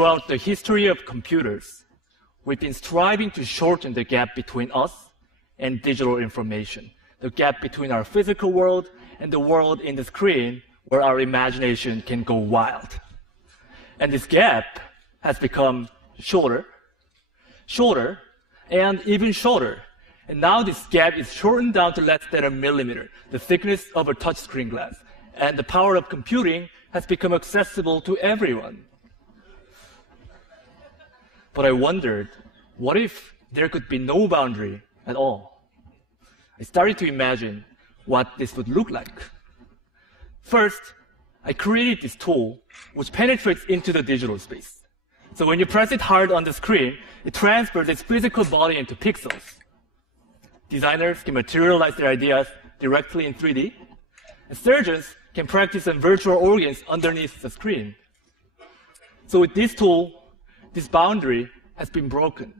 throughout the history of computers, we've been striving to shorten the gap between us and digital information, the gap between our physical world and the world in the screen where our imagination can go wild. And this gap has become shorter, and even shorter. And now this gap is shortened down to less than a millimeter, the thickness of a touchscreen glass. And the power of computing has become accessible to everyone. But I wondered, what if there could be no boundary at all? I started to imagine what this would look like. First, I created this tool which penetrates into the digital space. So when you press it hard on the screen, it transfers its physical body into pixels. Designers can materialize their ideas directly in 3D, and surgeons can practice on virtual organs underneath the screen. So with this tool, this boundary has been broken.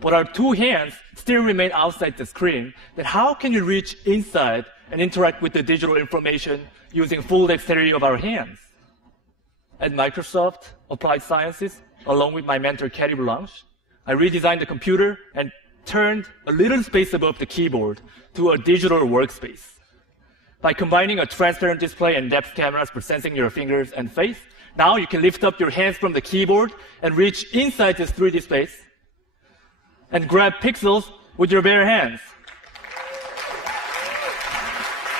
But our two hands still remain outside the screen. Then how can you reach inside and interact with the digital information using full dexterity of our hands? At Microsoft Applied Sciences, along with my mentor, Kerry Blanche, I redesigned the computer and turned a little space above the keyboard to a digital workspace. By combining a transparent display and depth cameras for sensing your fingers and face, now you can lift up your hands from the keyboard and reach inside this 3D space and grab pixels with your bare hands.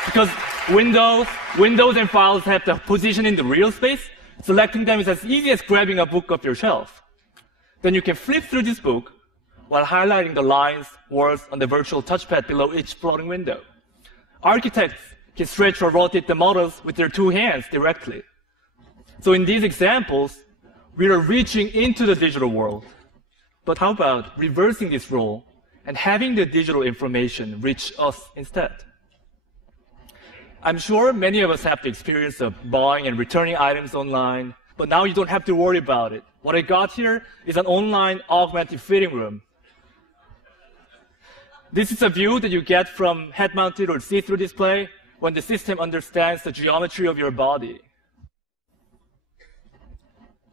Because Windows and files have the position in the real space, selecting them is as easy as grabbing a book off your shelf. Then you can flip through this book while highlighting the lines, words on the virtual touchpad below each floating window. Architects can stretch or rotate the models with their two hands directly. So in these examples, we are reaching into the digital world. But how about reversing this role and having the digital information reach us instead? I'm sure many of us have the experience of buying and returning items online, but now you don't have to worry about it. What I got here is an online augmented fitting room. This is a view that you get from head-mounted or see-through display when the system understands the geometry of your body.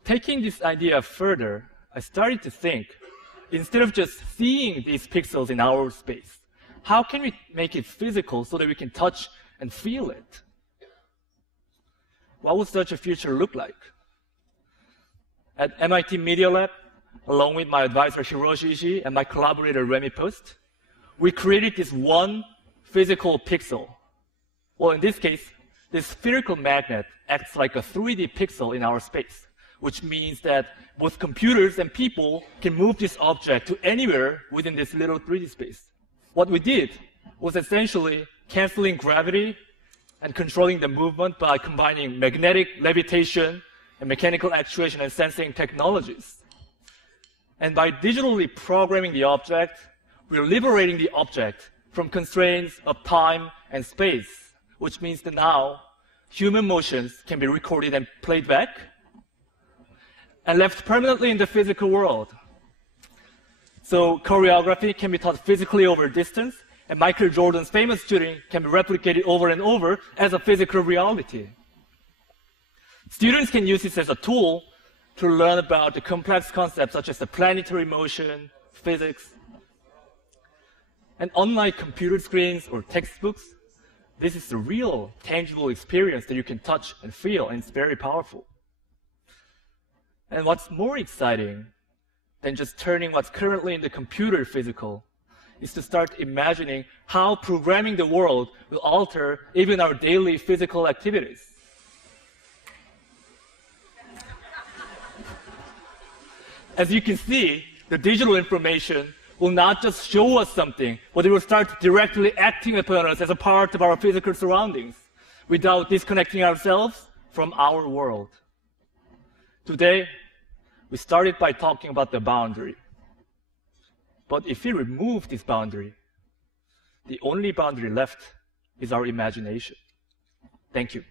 Taking this idea further, I started to think, instead of just seeing these pixels in our space, how can we make it physical so that we can touch and feel it? What would such a future look like? At MIT Media Lab, along with my advisor Hiroshi Ishii and my collaborator Remy Post, we created this one physical pixel. Well, in this case, this spherical magnet acts like a 3D pixel in our space, which means that both computers and people can move this object to anywhere within this little 3D space. What we did was essentially canceling gravity and controlling the movement by combining magnetic levitation and mechanical actuation and sensing technologies. And by digitally programming the object, we're liberating the object from constraints of time and space, which means that now human motions can be recorded and played back and left permanently in the physical world. So choreography can be taught physically over distance, and Michael Jordan's famous shooting can be replicated over and over as a physical reality. Students can use this as a tool to learn about the complex concepts such as the planetary motion, physics. And unlike computer screens or textbooks, this is a real, tangible experience that you can touch and feel, and it's very powerful. And what's more exciting than just turning what's currently in the computer physical is to start imagining how programming the world will alter even our daily physical activities. As you can see, the digital information will not just show us something, but it will start directly acting upon us as a part of our physical surroundings without disconnecting ourselves from our world. Today, we started by talking about the boundary. But if we remove this boundary, the only boundary left is our imagination. Thank you.